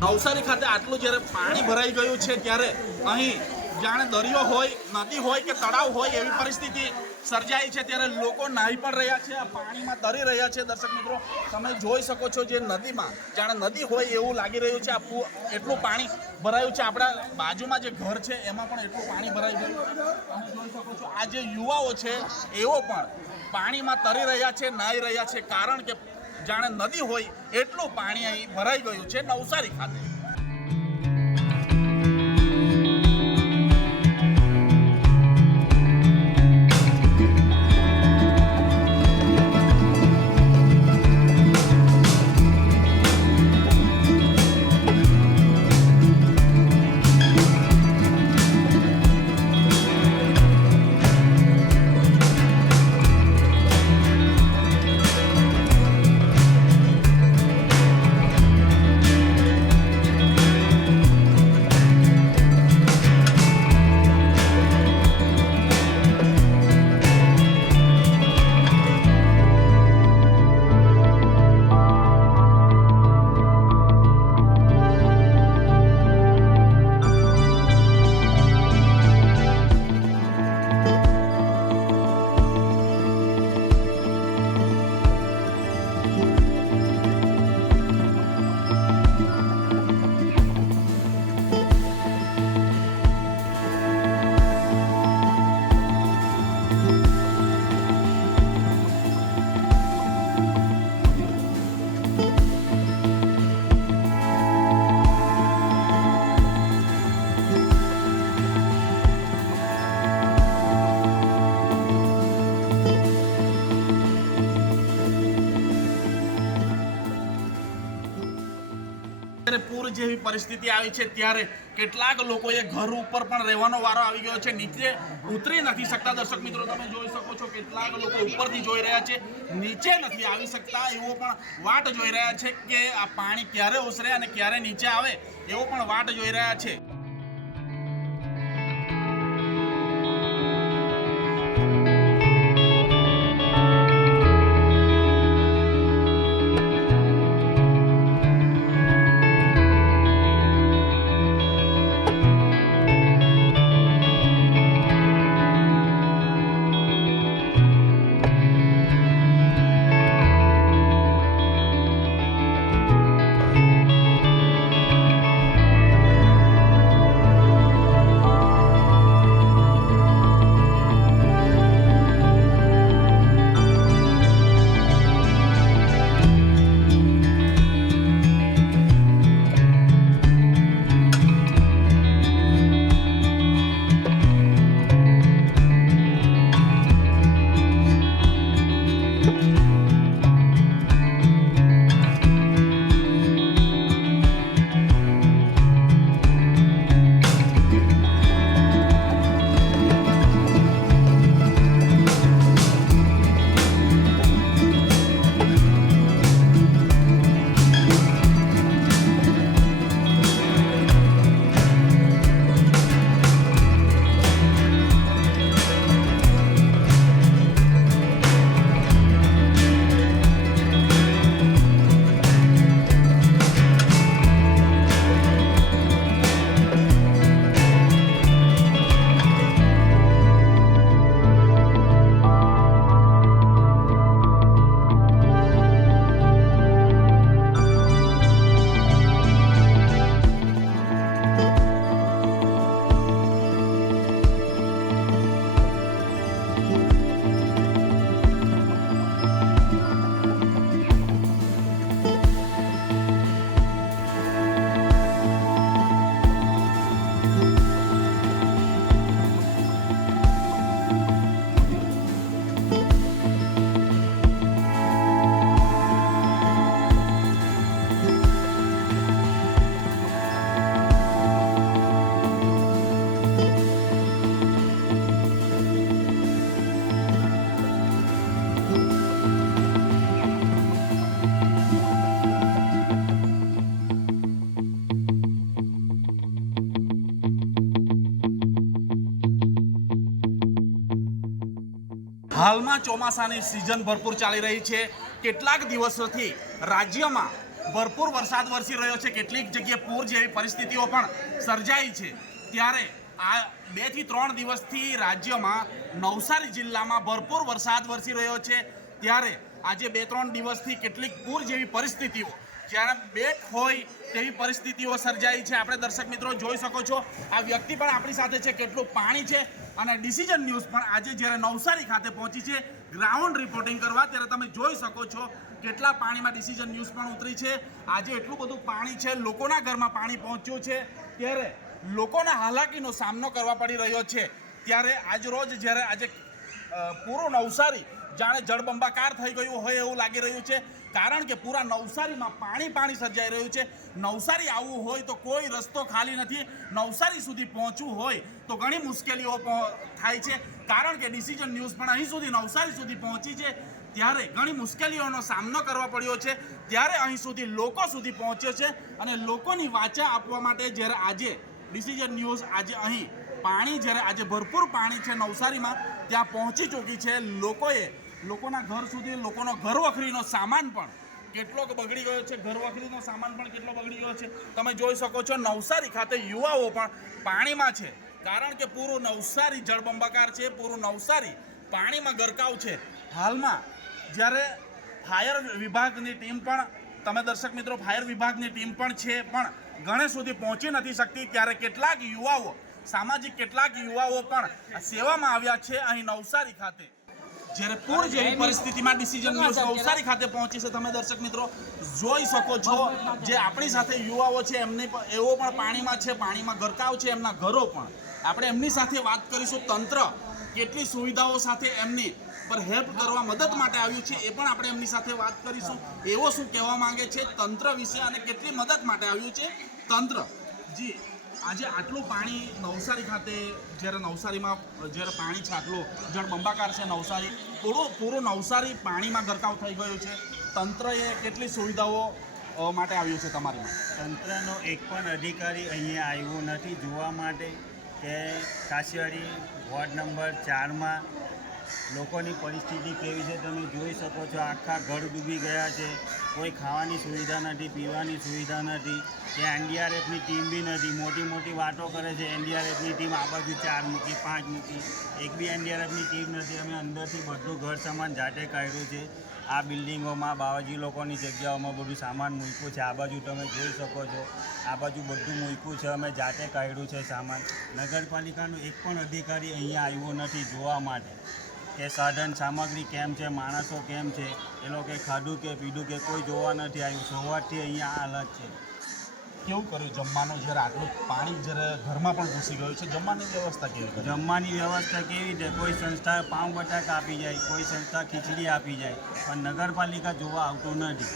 નવસારી ખાતે આટલું જ્યારે પાણી ભરાઈ ગયું છે ત્યારે અહીં જાણે દરિયો હોય, નદી હોય કે તળાવ હોય એવી પરિસ્થિતિ સર્જાઈ છે। ત્યારે લોકો નાહી પણ રહ્યા છે, આ પાણીમાં તરી રહ્યા છે। દર્શક મિત્રો, તમે જોઈ શકો છો જે નદીમાં જાણે નદી હોય એવું લાગી રહ્યું છે। એટલું પાણી ભરાયું છે। આપણા બાજુમાં જે ઘર છે એમાં પણ એટલું પાણી ભરાઈ ગયું છે। તમે જોઈ શકો છો આ જે યુવાઓ છે એઓ પણ પાણીમાં તરી રહ્યા છે, નાહી રહ્યા છે, કારણ કે જાણે નદી હોય એટલું પાણી અહીં ભરાઈ ગયું છે નવસારી ખાતે। પૂર જેવી પરિસ્થિતિ આવી છે ત્યારે કેટલાક લોકોએ ઘર ઉપર પણ રહેવાનો વારો આવી ગયો છે, નીચે ઉતરી નથી શકતા। દર્શક મિત્રો, તમે જોઈ શકો છો કેટલાક લોકો ઉપરથી જોઈ રહ્યા છે, નીચે નથી આવી શકતા। એવો પણ વાટ જોઈ રહ્યા છે કે આ પાણી ક્યારે ઓસરે અને ક્યારે નીચે આવે, એવો પણ વાટ જોઈ રહ્યા છે। હાલમાં ચોમાસાની સિઝન ભરપૂર ચાલી રહી છે। કેટલાક દિવસોથી રાજ્યમાં ભરપૂર વરસાદ વરસી રહ્યો છે, કેટલીક જગ્યાએ પૂર જેવી પરિસ્થિતિઓ પણ સર્જાઈ છે, ત્યારે આ 2 થી 3 દિવસથી રાજ્યમાં નવસારી જિલ્લામાં ભરપૂર વરસાદ વરસી રહ્યો છે, ત્યારે આજે 2-3 દિવસથી કેટલીક પૂર જેવી પરિસ્થિતિઓ જ્યારે બેટ હોય તેવી પરિસ્થિતિઓ સર્જાઈ છે. આપણે દર્શક મિત્રો જોઈ શકો છો, આ વ્યક્તિ પણ આપણી સાથે છે, કેટલું પાણી છે. અને ડિસિઝન ન્યૂઝ પણ આજે જ્યારે નવસારી ખાતે પહોંચી છે ગ્રાઉન્ડ રિપોર્ટિંગ કરવા, ત્યારે તમે જોઈ શકો છો કેટલા પાણીમાં ડિસિઝન ન્યૂઝ પણ ઉતરી છે. આજે એટલું બધું પાણી છે, લોકોના ઘરમાં પાણી પહોંચ્યું છે, ત્યારે લોકોને હાલાકીનો સામનો કરવા પડી રહ્યો છે. ત્યારે આજરોજ જ્યારે આજે પૂરું નવસારી જાણે જળબંબાકાર થઈ ગયું હોય એવું લાગી રહ્યું છે, કારણ કે પૂરા નવસારીમાં પાણી સર્જાઈ રહ્યું છે. નવસારી આવવું હોય તો કોઈ રસ્તો ખાલી નથી, નવસારી સુધી પહોંચવું હોય તો ઘણી મુશ્કેલીઓ થાય છે, કારણ કે ડિસિઝન ન્યૂઝ પણ અહીં સુધી નવસારી સુધી પહોંચી છે, ત્યારે ઘણી મુશ્કેલીઓનો સામનો કરવા પડ્યો છે. ત્યારે અહીં સુધી લોકો સુધી પહોંચ્યો છે અને લોકોની વાચા આપવા માટે જ્યારે આજે ડિસિઝન ન્યૂઝ આજે અહીં પાણી જ્યારે આજે ભરપૂર પાણી છે નવસારીમાં ત્યાં પહોંચી ચૂકી છે. લોકોના ઘર સુધી લોકોનો ઘરવખરીનો સામાન પણ કેટલોક બગડી ગયો છે, ઘરવખરીનો સામાન પણ કેટલો બગડી ગયો છે. તમે જોઈ શકો છો નવસારી ખાતે યુવાઓ પણ પાણીમાં છે, કારણ કે પૂરું નવસારી જળબંબાકાર છે, પૂરું નવસારી પાણીમાં ગરકાવ છે. હાલમાં જ્યારે ફાયર વિભાગની ટીમ પણ તમે દર્શક મિત્રો ફાયર વિભાગની ટીમ પણ છે, પણ ગણે સુધી પહોંચી નથી શકતી, ત્યારે કેટલાક યુવાઓ કેટલાક યુવાઓ પણ સેવામાં આવ્યા છે અહીં નવસારી ખાતે. જ્યારે પૂર જેવી પરિસ્થિતિમાં ડિસિઝન ન્યૂઝ નવસારી ખાતે પહોંચી છે, તમે દર્શક મિત્રો જોઈ શકો છો જે આપણી સાથે યુવાઓ છે એવો પણ પાણીમાં છે, પાણીમાં ગરકાવ છે એમના ઘરો પણ. આપણે એમની સાથે વાત કરીશું, તંત્ર કેટલી સુવિધાઓ સાથે એમની પર હેલ્પ કરવા મદદ માટે આવ્યું છે એ પણ આપણે એમની સાથે વાત કરીશું. એવો શું કહેવા માંગે છે તંત્ર વિશે અને કેટલી મદદ માટે આવ્યું છે તંત્ર. જી, આજે આટલું પાણી નવસારી ખાતે જ્યારે નવસારીમાં જ્યારે પાણી છે, આટલું જળબંબાકાર છે નવસારી, પૂરું નવસારી પાણીમાં ગરકાવ થઈ ગયું છે, તંત્રએ કેટલી સુવિધાઓ માટે આવ્યું છે તમારી? તંત્રનો એક પણ અધિકારી અહીંયા આવ્યો નથી જોવા માટે કે કાશીવાડી વોર્ડ નંબર 4માં લોકોની પરિસ્થિતિ કેવી છે તમે જોઈ શકો છો. આખા ઘર ડૂબી ગયા છે, કોઈ ખાવાની સુવિધા નથી, પીવાની સુવિધા નથી, ત્યાં એનડીઆરએફની ટીમ બી નથી. મોટી વાતો કરે છે એનડીઆરએફની ટીમ આ બાજુ 4 મૂકી 5 મૂકી, એક બી એનડીઆરએફની ટીમ નથી. અમે અંદરથી બધું ઘર સામાન જાતે કાઢ્યું છે. આ બિલ્ડિંગોમાં બાવાજી લોકોની જગ્યાઓમાં બધું સામાન મૂક્યું છે. આ બાજુ તમે જોઈ શકો છો, આ બાજુ બધું મૂક્યું છે, અમે જાતે કાઢ્યું છે સામાન. નગરપાલિકાનો એક પણ અધિકારી અહીંયા આવ્યો નથી જોવા માટે કે સાધન સામગ્રી કેમ છે, માણસો કેમ છે, એ લોકો ખાધું કે પીધું કે કોઈ જોવા નથી આવ્યું. સવારથી અહીંયા આ હાલત છે. કેવું કર્યું જમવાનું જ્યારે આટલું પાણી જ્યારે ઘરમાં પણ ઘૂસી ગયું છે, જમવાની વ્યવસ્થા કેવી કરી? જમવાની વ્યવસ્થા કેવી છે? કોઈ સંસ્થા પાઉં બટાકા આપી જાય, કોઈ સંસ્થા ખીચડી આપી જાય, પણ નગરપાલિકા જોવા આવતું નથી.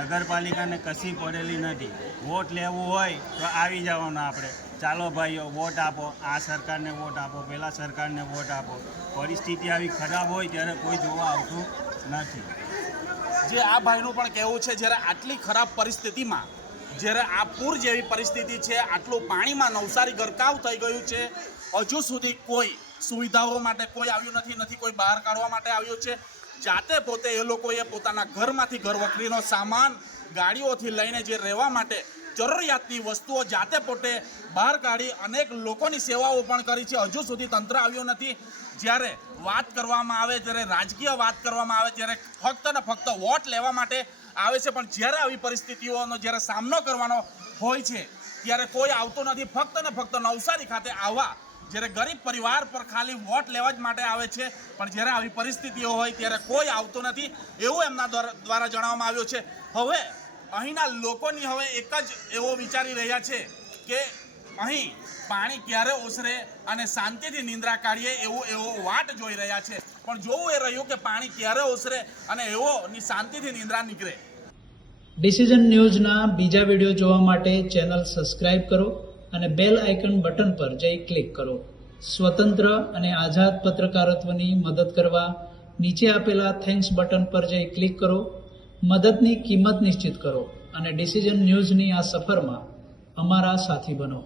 નગરપાલિકાને કશી પડેલી નથી. વોટ લેવું હોય તો આવી જવાનું આપણે, ચાલો ભાઈઓ વોટ આપો, આ સરકારને વોટ આપો, પેલા સરકારને વોટ આપો. પરિસ્થિતિ આવી ખરાબ હોય ત્યારે કોઈ જોવા આવતું નથી. જે આ ભાઈનું પણ કહેવું છે, જ્યારે આટલી ખરાબ પરિસ્થિતિમાં જ્યારે આ પૂર જેવી પરિસ્થિતિ છે, આટલું પાણીમાં નવસારી ગરકાવ થઈ ગયું છે, હજુ સુધી કોઈ સુવિધાઓ માટે કોઈ આવ્યું નથી, કોઈ બહાર કાઢવા માટે આવ્યું છે. જાતે પોતે એ લોકોએ પોતાના ઘરમાંથી ઘરવખરીનો સામાન ગાડીઓથી લઈને જે રહેવા માટે જરૂરિયાતની વસ્તુઓ જાતે પોતે બહાર કાઢી અનેક લોકોની સેવાઓ પણ કરી છે. હજુ સુધી તંત્ર આવ્યું નથી. જ્યારે વાત કરવામાં આવે, જ્યારે રાજકીય વાત કરવામાં આવે, ત્યારે ફક્ત ને ફક્ત વોટ લેવા માટે આવે છે, પણ જ્યારે આવી પરિસ્થિતિઓનો જ્યારે સામનો કરવાનો હોય છે ત્યારે કોઈ આવતો નથી. ફક્ત ને ફક્ત નવસારી ખાતે આવવા જ્યારે ગરીબ પરિવાર પર ખાલી વોટ લેવા જ માટે આવે છે, પણ જ્યારે આવી પરિસ્થિતિઓ હોય ત્યારે કોઈ આવતો નથી એવું એમના દ્વારા જણાવવામાં આવ્યું છે. હવે અહીંના લોકોની હવે એક જ એવો વિચારી રહ્યા છે કે અહીં પાણી ક્યારે ઓસરે અને શાંતિથી નિંદ્રા કાઢીએ એવો વાટ જોઈ રહ્યા છે. પણ જોવું એ રહ્યું કે પાણી ક્યારે ઓસરે અને એવોની શાંતિથી નિંદ્રા નીકળે. ડિસિઝન ન્યૂઝના બીજા વિડીયો જોવા માટે ચેનલ સબસ્ક્રાઇબ કરો અને બેલ આઇકન બટન પર જઈ ક્લિક કરો. સ્વતંત્ર અને આઝાદ પત્રકારત્વની મદદ કરવા નીચે આપેલા થેન્ક્સ બટન પર જઈ ક્લિક કરો. મદદની કિંમત નિશ્ચિત કરો અને ડિસિઝન ન્યૂઝની આ સફરમાં અમારા સાથી બનો.